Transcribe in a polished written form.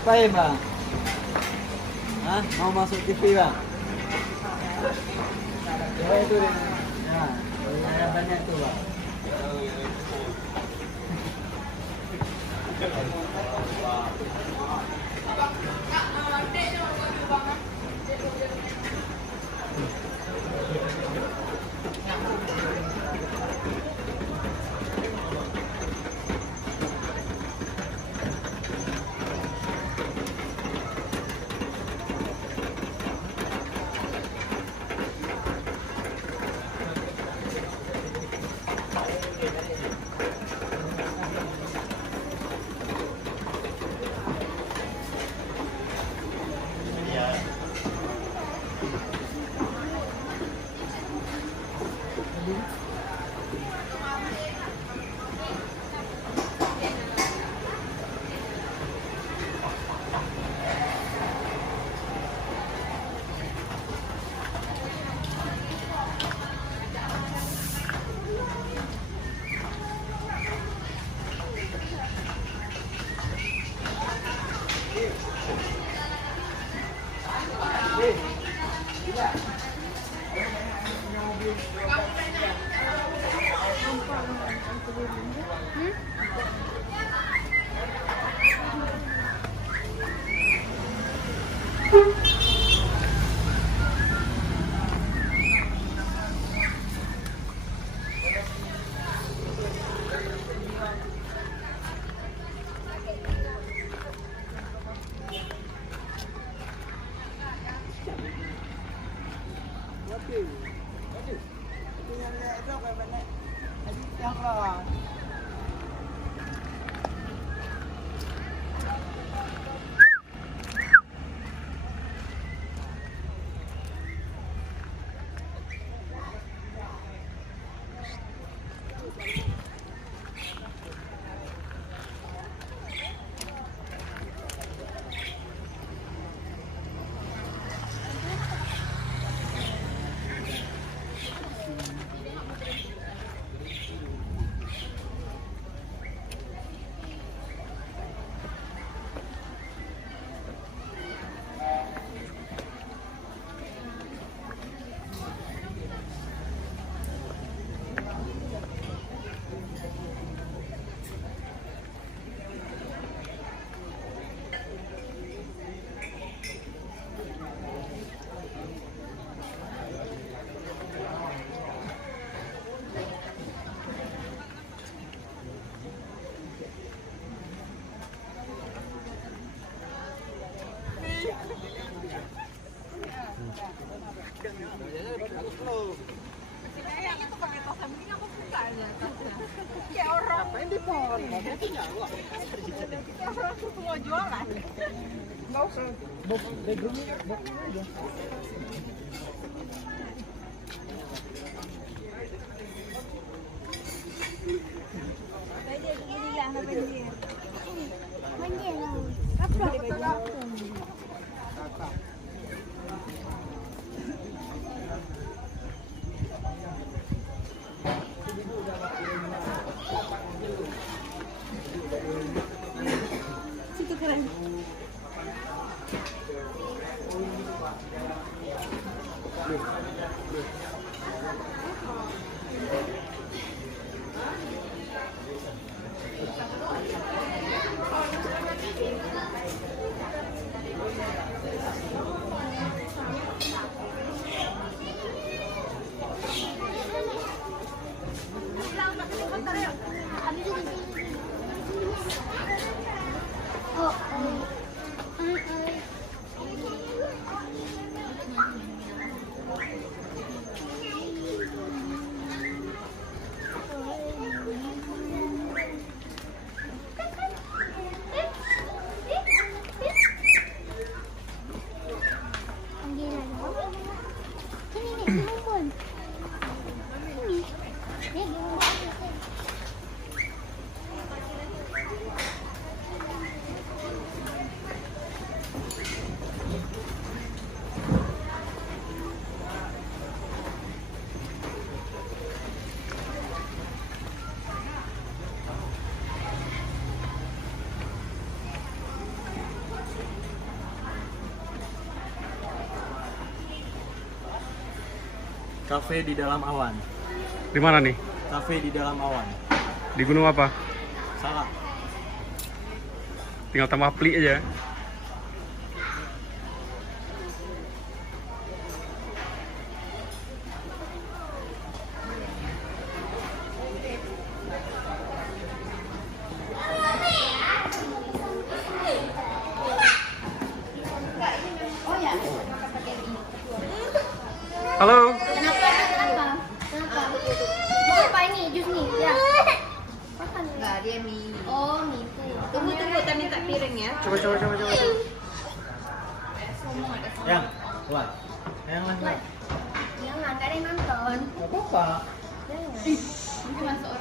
Ngapain bang? Hah? Mau masuk TV bang? Ya itu deh. Ya, kelihatannya itu bang. Ngapain di pohon? Mau jualan? Nggak usah. Backgroundnya aja. Situ keren. Cafe di dalam awan. Di mana nih? Cafe di dalam awan. Di gunung apa? Salah. Tinggal tambah pli aja. Halo. Kenapa? Mau apa ini? Jus nih, ya. Makan Enggak, dia mie. Oh, mie itu. Tunggu, kita minta piring ya. Coba. Yang, keluar. Yang lah. Jangan, gak ada yang nonton. Gak apa-apa. Jangan. Nanti masuk